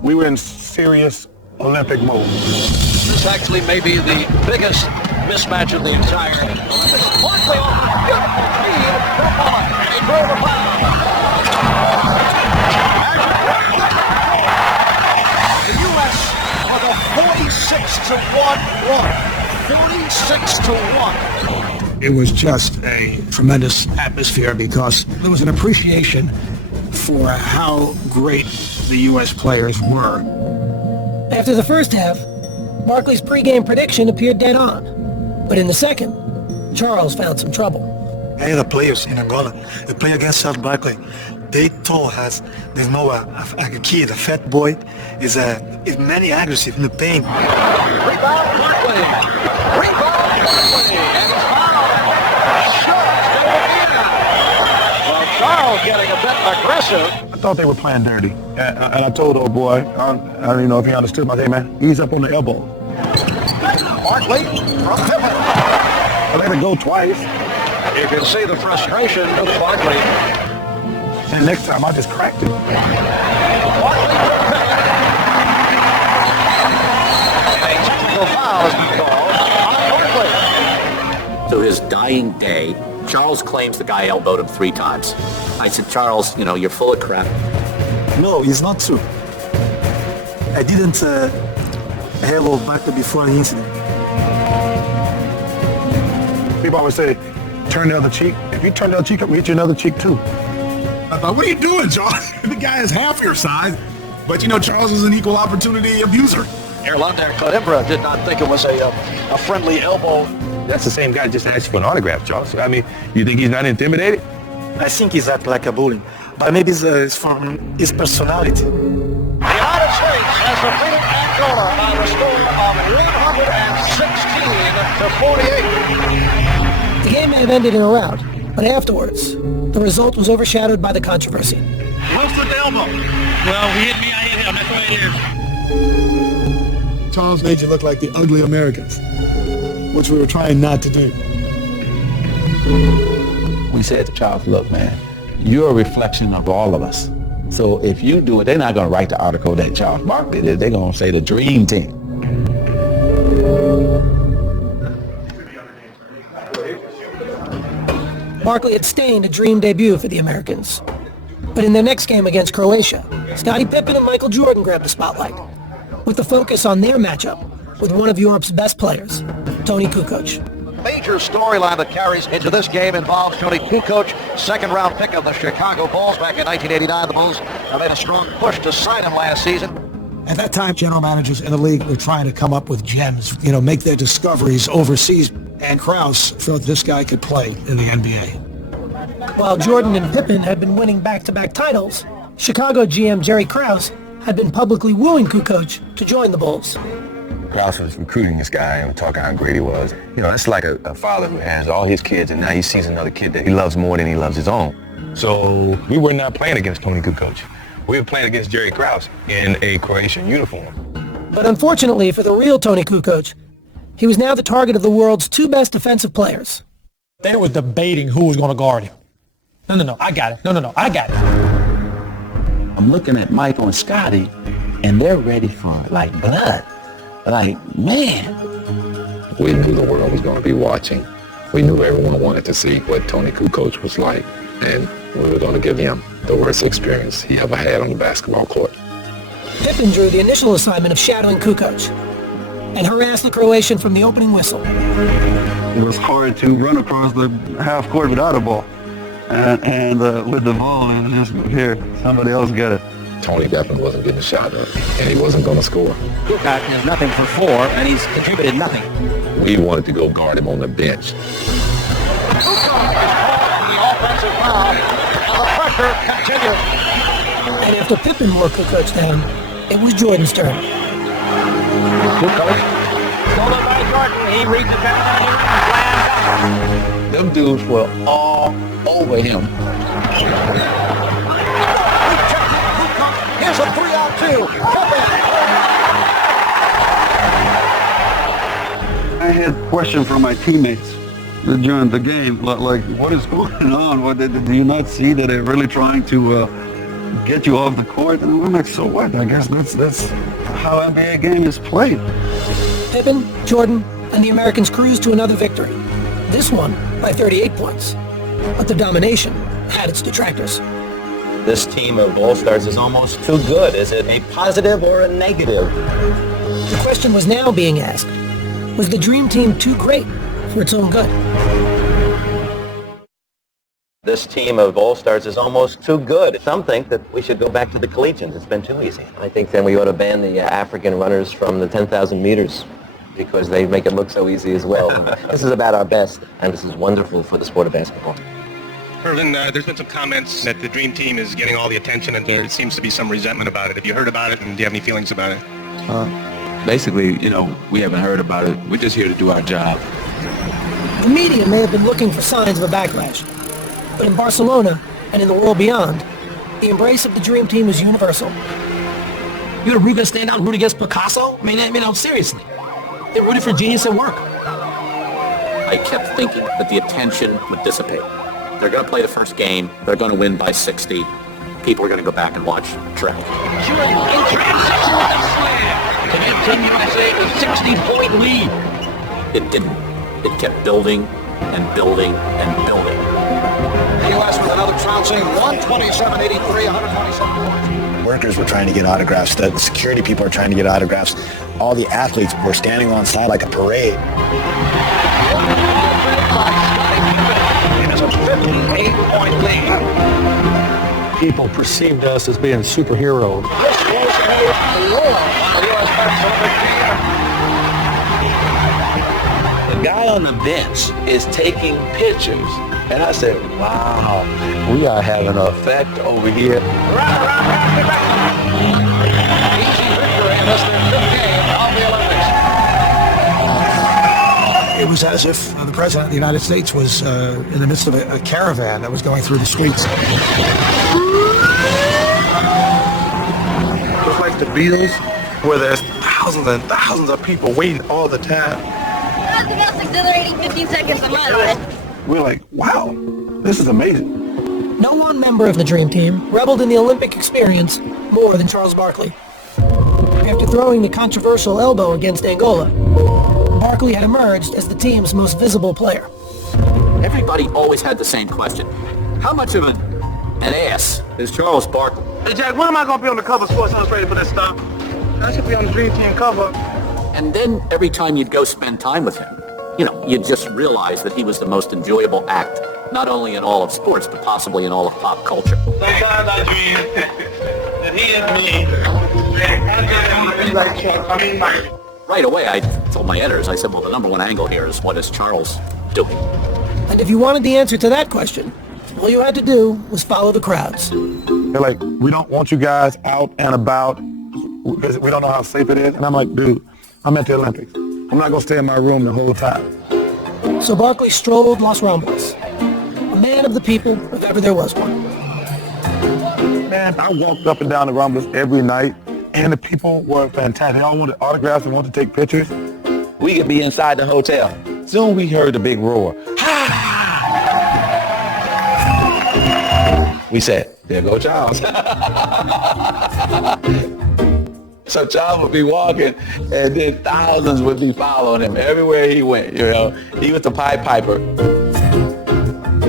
we were in serious Olympic mode. This actually may be the biggest mismatch of the entire Olympics. Barkley off the lead for Bullock. He drew the foul. The U.S. with a 46-1 run. 46-1. It was just a tremendous atmosphere because there was an appreciation for how great the U.S. players were. After the first half, Barkley's pregame prediction appeared dead on. But in the second, Charles found some trouble. Many of the players in Angola, they play against South Barkley. they told us there's no a kid, a fat boy, is many aggressive in the paint. Rebound Barkley. Rebound Barkley. And it's foul. Well, Charles getting a bit aggressive. I thought they were playing dirty. And I told old boy, I don't even know if he understood my thing, man. Ease up on the elbow. Barkley from Pippen. I let it go twice. You can see the frustration of Barkley. And next time I just cracked it. A technical foul has been called on Barkley. To his dying day, Charles claims the guy elbowed him 3 times. I said, Charles, you're full of crap. No, it's not true. I didn't elbow Barkley before the incident. People always say, turn the other cheek. If you turn the other cheek up, we hit you another cheek too. I thought, what are you doing, Charles? The guy is half your size. But Charles is an equal opportunity abuser. Erlander Coimbra did not think it was a friendly elbow. That's the same guy that just asked you for an autograph, Charles. I mean, you think he's not intimidated? I think he's act like a bully, but maybe it's from his personality. The United States has defeated Angola by the score of 116 to 48. The game may have ended in a rout, but afterwards, the result was overshadowed by the controversy. Wilson the elbow. Well, he hit me, I hit him. That's what it is. Charles made you look like the ugly Americans, which we were trying not to do. We said to Charles, look, man, you're a reflection of all of us. So if you do it, they're not going to write the article that Charles Barkley did. They're going to say the Dream Team. Barkley had stained a dream debut for the Americans. But in their next game against Croatia, Scottie Pippen and Michael Jordan grabbed the spotlight, with the focus on their matchup with one of Europe's best players, Tony Kukoc. Major storyline that carries into this game involves Tony Kukoc, second-round pick of the Chicago Bulls back in 1989. The Bulls made a strong push to sign him last season. At that time, general managers in the league were trying to come up with gems, make their discoveries overseas. And Krause felt this guy could play in the NBA. While Jordan and Pippen had been winning back-to-back titles, Chicago GM Jerry Krause had been publicly wooing Kukoc to join the Bulls. Krause was recruiting this guy and talking how great he was. It's like a father who has all his kids and now he sees another kid that he loves more than he loves his own. So we were not playing against Tony Kukoc. We were playing against Jerry Krause in a Croatian uniform. But unfortunately for the real Tony Kukoc, he was now the target of the world's 2 best defensive players. They were debating who was going to guard him. No, I got it. No, I got it. I'm looking at Michael and Scotty, and they're ready for, blood. Man. We knew the world was going to be watching. We knew everyone wanted to see what Tony Kukoc was like, and we were going to give him the worst experience he ever had on the basketball court. Pippen drew the initial assignment of shadowing Kukoc and harassed the Croatian from the opening whistle. It was hard to run across the half court without a ball. And with the ball, and just here, somebody else get it. Tony definitely wasn't getting a shot up, and he wasn't going to score. Kukoc has nothing for 4, and he's contributed nothing. We wanted to go guard him on the bench. Kukoc is called the offensive foul, and the pressure continues. And after Pippen wore Kukoc down, it was Jordan's turn. Kukoc, stolen by Jordan. He reads it back down here and slams. Them dudes were all over him. Here's a 3-on-2. I had questions from my teammates during the game, like, what is going on? Do you not see that they're really trying to get you off the court? And I'm like, so what? I guess that's how NBA game is played. Pippen, Jordan, and the Americans cruised to another victory. This one by 38 points. But the domination had its detractors. This team of All-Stars is almost too good. Is it a positive or a negative? The question was now being asked, was the Dream Team too great for its own good? This team of All-Stars is almost too good. Some think that we should go back to the collegians. It's been too easy. I think then we ought to ban the African runners from the 10,000 meters because they make it look so easy as well. This is about our best, and this is wonderful for the sport of basketball. Irvin, there's been some comments that the Dream Team is getting all the attention, and there seems to be some resentment about it. Have you heard about it, and do you have any feelings about it? Basically, we haven't heard about it. We're just here to do our job. The media may have been looking for signs of a backlash, but in Barcelona and in the world beyond, the embrace of the Dream Team is universal. You the Root gonna stand out and root against Picasso? I mean, seriously. They rooted for genius at work. I kept thinking that the attention would dissipate. They're going to play the first game. They're going to win by 60. People are going to go back and watch track. A 60-point lead. It didn't. It kept building and building and building. The U.S. with another trouncing 127-83, 127 points. Workers were trying to get autographs. The security people are trying to get autographs. All the athletes were standing on side like a parade. It's a 58-point lead. People perceived us as being superheroes. The guy on the bench is taking pictures. And I said, wow, we are having an effect over here. It was as if the President of the United States was in the midst of a caravan that was going through the streets. Just like the Beatles, where there's thousands and thousands of people waiting all the time. Nothing else exhilarating 15 seconds a month. We're like, wow, this is amazing. No one member of the Dream Team reveled in the Olympic experience more than Charles Barkley. After throwing the controversial elbow against Angola, Barkley had emerged as the team's most visible player. Everybody always had the same question. How much of an ass is Charles Barkley? Hey, Jack, when am I going to be on the cover of Sports Illustrated for this stuff? I should be on the Dream Team cover. And then every time you'd go spend time with him, you'd just realize that he was the most enjoyable act, not only in all of sports, but possibly in all of pop culture. Sometimes I dream that he is me. Right away, I told my editors, I said, well, the number one angle here is what is Charles doing? And if you wanted the answer to that question, all you had to do was follow the crowds. They're like, we don't want you guys out and about because we don't know how safe it is. And I'm like, dude, I'm at the Olympics. I'm not going to stay in my room the whole time. So Barkley strolled Los Ramblas, a man of the people if ever there was one. Man, I walked up and down the Ramblas every night, and the people were fantastic. They all wanted autographs and wanted to take pictures. We could be inside the hotel. Soon we heard the big roar. We said, there go Charles. So Charles would be walking, and then thousands would be following him everywhere he went. He was the Pied Piper.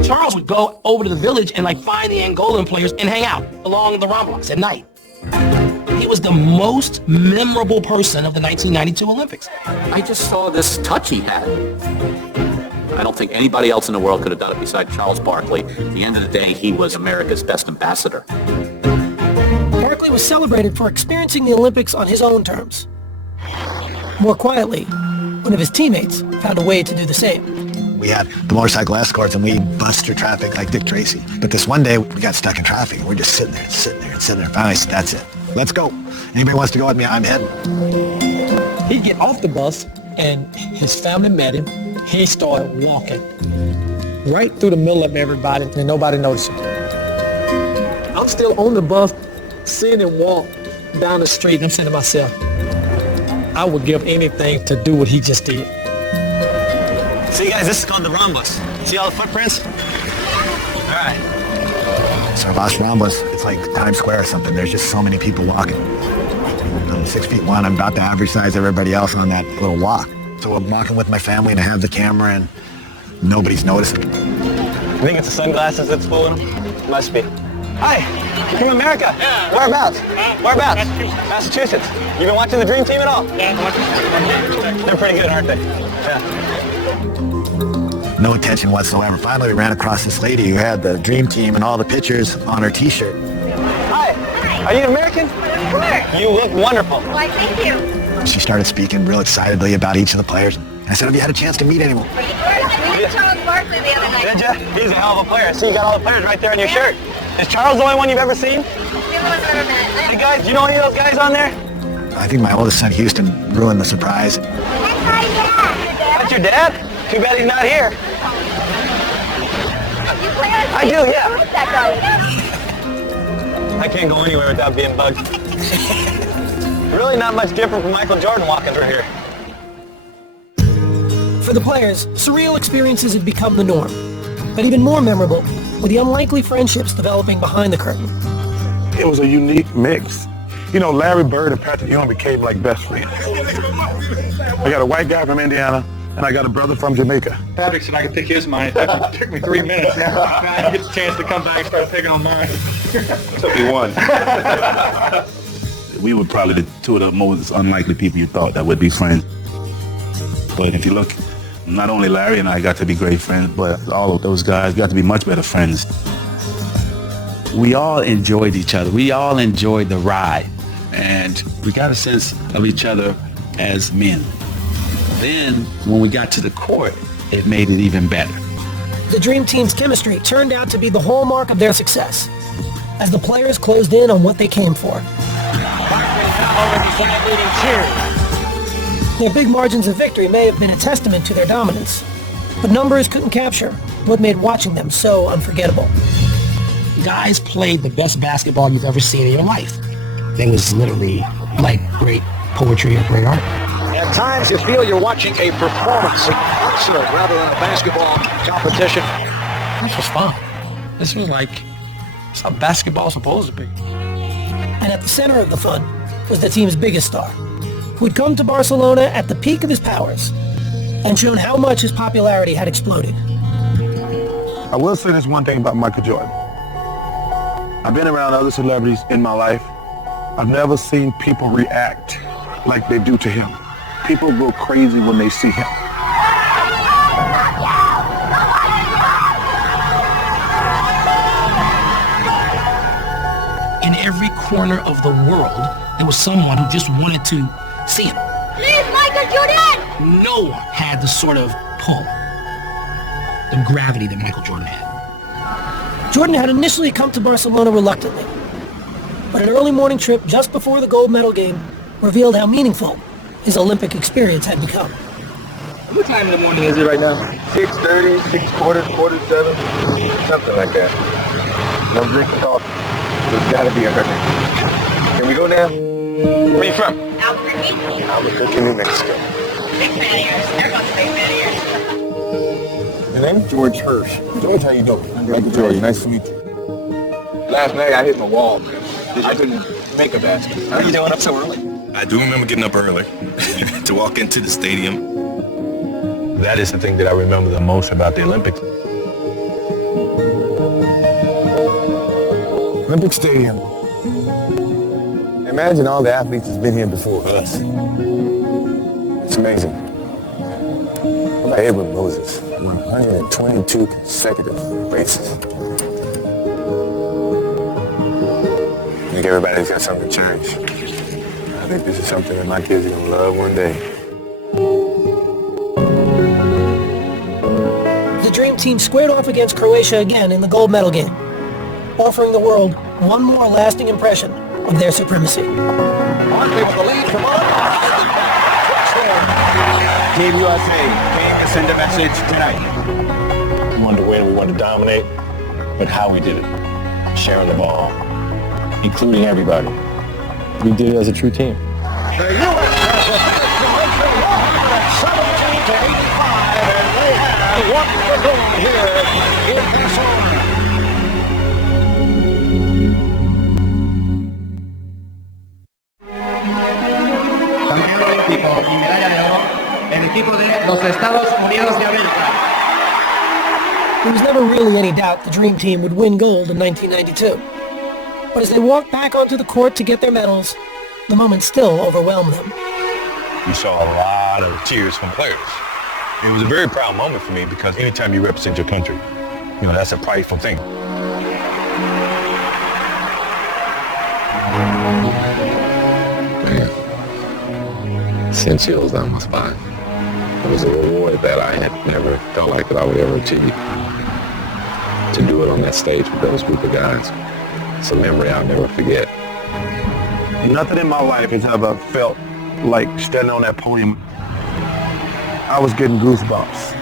Charles would go over to the village and find the Angolan players and hang out along the Ramblas at night. He was the most memorable person of the 1992 Olympics. I just saw this touch he had. I don't think anybody else in the world could have done it besides Charles Barkley. At the end of the day, he was America's best ambassador. Barkley was celebrated for experiencing the Olympics on his own terms. More quietly, one of his teammates found a way to do the same. We had the motorcycle escorts and we bust through traffic like Dick Tracy. But this one day we got stuck in traffic. We're just sitting there. Finally I said, that's it. Let's go. Anybody wants to go with me, I'm heading. He'd get off the bus and his family met him. He started walking right through the middle of everybody and nobody noticed him. I'm still on the bus, seeing him walk down the street, and I'm saying to myself, I would give anything to do what he just did. See guys, this is called the Ramblas. See all the footprints? All right. So Los Ramblas, it's like Times Square or something. There's just so many people walking. I'm 6'1". I'm about the average size of everybody else on that little walk. So I'm walking with my family and I have the camera and nobody's noticing. You think it's the sunglasses that's fooling him? Must be. Hi, from America. Yeah. Whereabouts? Whereabouts? Massachusetts. You been watching the Dream Team at all? Yeah. They're pretty good, aren't they? Yeah. No attention whatsoever. Finally, we ran across this lady who had the Dream Team and all the pictures on her T-shirt. Hi, are you American? Of course. You look wonderful. Why, thank you. She started speaking real excitedly about each of the players. I said, have you had a chance to meet anyone? We met Charles Barkley the other night. Did ya? He's a hell of a player. See, you got all the players right there on your shirt. Is Charles the only one you've ever seen? Hey guys, do you know any of those guys on there? I think my oldest son, Houston, ruined the surprise. That's your dad? Too bad he's not here. I do, yeah. I can't go anywhere without being bugged. Really not much different from Michael Jordan walking through here. For the players, surreal experiences had become the norm. But even more memorable were the unlikely friendships developing behind the curtain. It was a unique mix. You know, Larry Bird and Patrick Ewing became like best friends. I got a white guy from Indiana, and I got a brother from Jamaica. Patrick said I could pick his mind. It took me 3 minutes. Now I get the chance to come back and start picking on mine. Took me one. We were probably the two of the most unlikely people you thought that would be friends. But if you look, not only Larry and I got to be great friends, but all of those guys got to be much better friends. We all enjoyed each other. We all enjoyed the ride. And we got a sense of each other as men. Then, when we got to the court, it made it even better. The Dream Team's chemistry turned out to be the hallmark of their success, as the players closed in on what they came for. Their big margins of victory may have been a testament to their dominance, but numbers couldn't capture what made watching them so unforgettable. Guys played the best basketball you've ever seen in your life. It was literally like great poetry or great art. At times you feel you're watching a performance, a concert rather than a basketball competition. This was fun. This was like how basketball's supposed to be. And at the center of the fun was the team's biggest star, who had come to Barcelona at the peak of his powers and shown how much his popularity had exploded. I will say this one thing about Michael Jordan. I've been around other celebrities in my life. I've never seen people react like they do to him. People go crazy when they see him. In every corner of the world, there was someone who just wanted to see him. Please, Michael Jordan! No one had the sort of pull, the gravity that Michael Jordan had. Jordan had initially come to Barcelona reluctantly, but an early morning trip just before the gold medal game revealed how meaningful his Olympic experience had become. What time in the morning is it right now? 6:30, 6:45, 7, something like that. No drinking coffee. There's got to be a hurry. Can we go now? Where you from? Albuquerque. Albuquerque, New Mexico. Big fan of yours. Everyone's a big fan of yours. Your name? George Hirsch. George, how you doing? Michael Jordan, nice to meet you. Last night I hit my wall, man. I couldn't make a basket. How are you doing up so early? I do remember getting up early to walk into the stadium. That is the thing that I remember the most about the Olympics. Olympic Stadium. Imagine all the athletes that's been here before us. It's amazing. What about Edwin Moses? 122 consecutive races. I think everybody's got something to change. I think this is something that my kids are going to love one day. The Dream Team squared off against Croatia again in the gold medal game, offering the world one more lasting impression of their supremacy. Barkley with the lead from Team USA came to send a message tonight. We wanted to win, we wanted to dominate, but how we did it, sharing the ball, including everybody. We did it as a true team. The U.S. has defeated Croatia 17-85, and they have what we're doing here in Barcelona. Campeón olímpico y medalla de oro, el equipo de los Estados Unidos de América. There was never really any doubt the Dream Team would win gold in 1992. But as they walked back onto the court to get their medals, the moment still overwhelmed them. You saw a lot of tears from players. It was a very proud moment for me because anytime you represent your country, you know, that's a prideful thing. Man, sent chills down my spine. It was a reward that I had never felt like that I would ever achieve. To do it on that stage with those group of guys, it's a memory I'll never forget. Nothing in my life has ever felt like standing on that podium. I was getting goosebumps.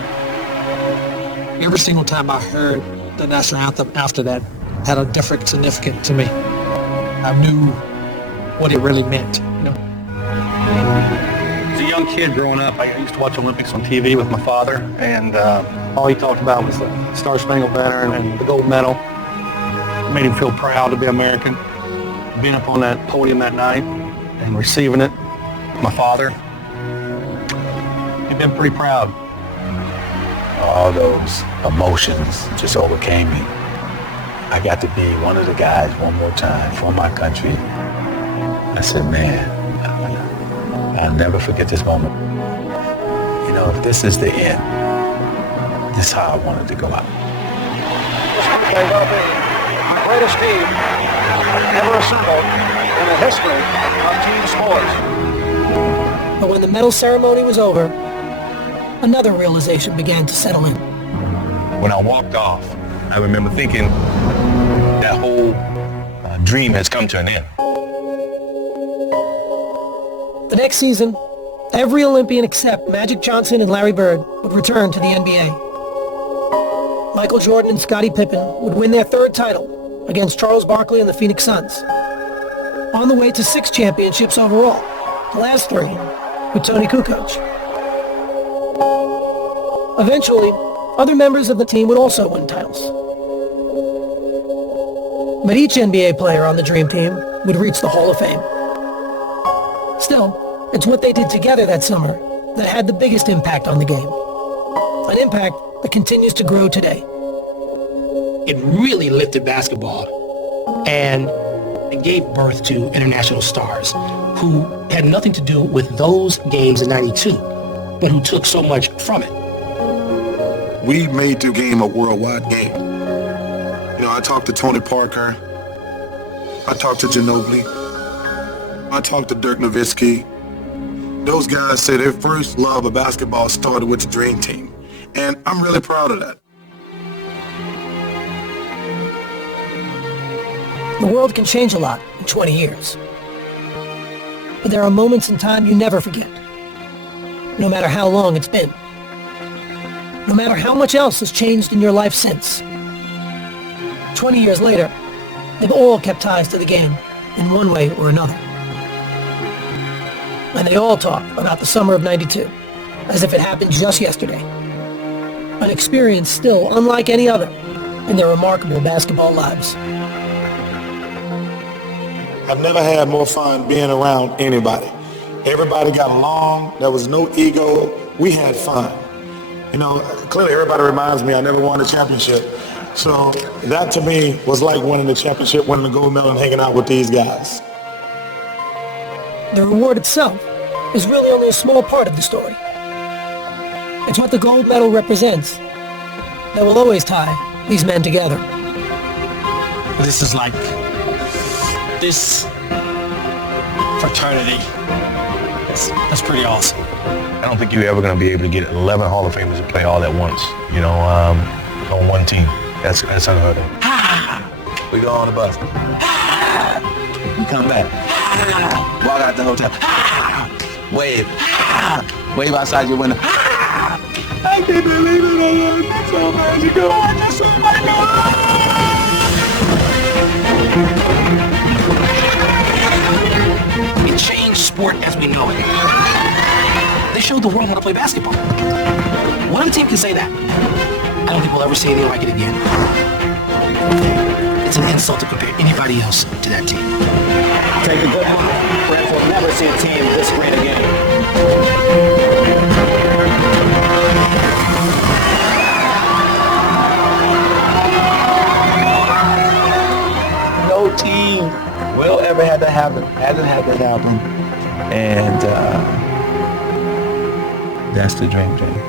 Every single time I heard the national anthem after that had a different significance to me. I knew what it really meant. As a young kid growing up, I used to watch Olympics on TV with my father, and all he talked about was the Star Spangled Banner and the gold medal. It made him feel proud to be American. Being up on that podium that night and receiving it, my father, he'd been pretty proud. All those emotions just overcame me. I got to be one of the guys one more time for my country. I said, man, I'll never forget this moment. You know, if this is the end, this is how I wanted to go out. This may well be the greatest team ever assembled in the history of team sports. But when the medal ceremony was over, another realization began to settle in. When I walked off, I remember thinking that whole dream has come to an end. The next season, every Olympian except Magic Johnson and Larry Bird would return to the NBA. Michael Jordan and Scottie Pippen would win their third title against Charles Barkley and the Phoenix Suns, on the way to 6 championships overall, the last 3 with Tony Kukoc. Eventually, other members of the team would also win titles. But each NBA player on the Dream Team would reach the Hall of Fame. Still, it's what they did together that summer that had the biggest impact on the game. An impact that continues to grow today. It really lifted basketball and it gave birth to international stars who had nothing to do with those games in '92, but who took so much from it. We made the game a worldwide game. You know, I talked to Tony Parker. I talked to Ginobili. I talked to Dirk Nowitzki. Those guys said their first love of basketball started with the Dream Team. And I'm really proud of that. The world can change a lot in 20 years. But there are moments in time you never forget, no matter how long it's been. No matter how much else has changed in your life since. 20 years later, they've all kept ties to the game in one way or another. And they all talk about the summer of '92 as if it happened just yesterday. An experience still unlike any other in their remarkable basketball lives. I've never had more fun being around anybody. Everybody got along. There was no ego. We had fun. You know, clearly everybody reminds me I never won a championship. So that to me was like winning the championship, winning the gold medal, and hanging out with these guys. The reward itself is really only a small part of the story. It's what the gold medal represents that will always tie these men together. This is like this fraternity. That's pretty awesome. I don't think you're ever going to be able to get 11 Hall of Famers to play all at once, you know, on one team. That's unheard of. We go on the bus. We come back. Walk out the hotel. Wave. Wave outside your window. I can't believe it. That's so magical. That's so magical. It changed sport as we know it. They showed the world how to play basketball. One other team can say that. I don't think we'll ever see anything like it again. It's an insult to compare anybody else to that team. Take a good one. Reds will never see a team this great again. No team will ever have to happen. Hasn't had to happen. And that's the Dream Team.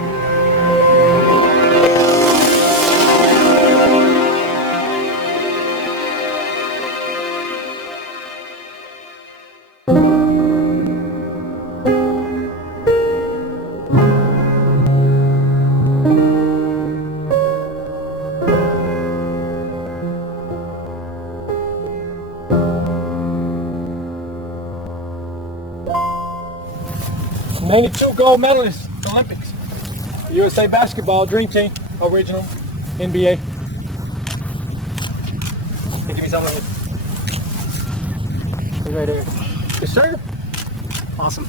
92 gold medalists, Olympics. USA Basketball Dream Team, original, NBA. Hey, give me some of it. Right there. Yes, sir. Awesome.